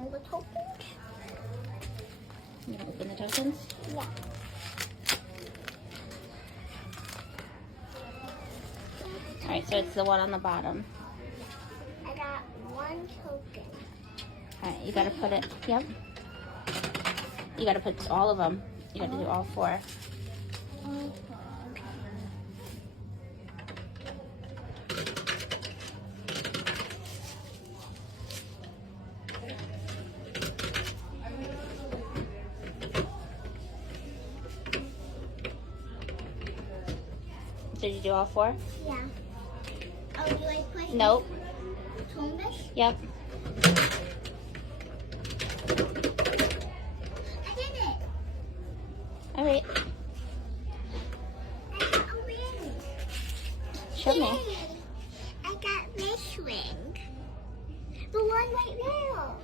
open the tokens? You gonna open the tokens? Yeah. Alright, so it's the one on the bottom. I got one token. Alright, you gotta put it, yep. You gotta put all of them. You gotta do all 4. Okay. Did you do all 4? Yeah. Oh, do I put Nope. Thomas? Yep. I did it. Alright. I got a ring. Show me. Yay. I got this ring. The one right there.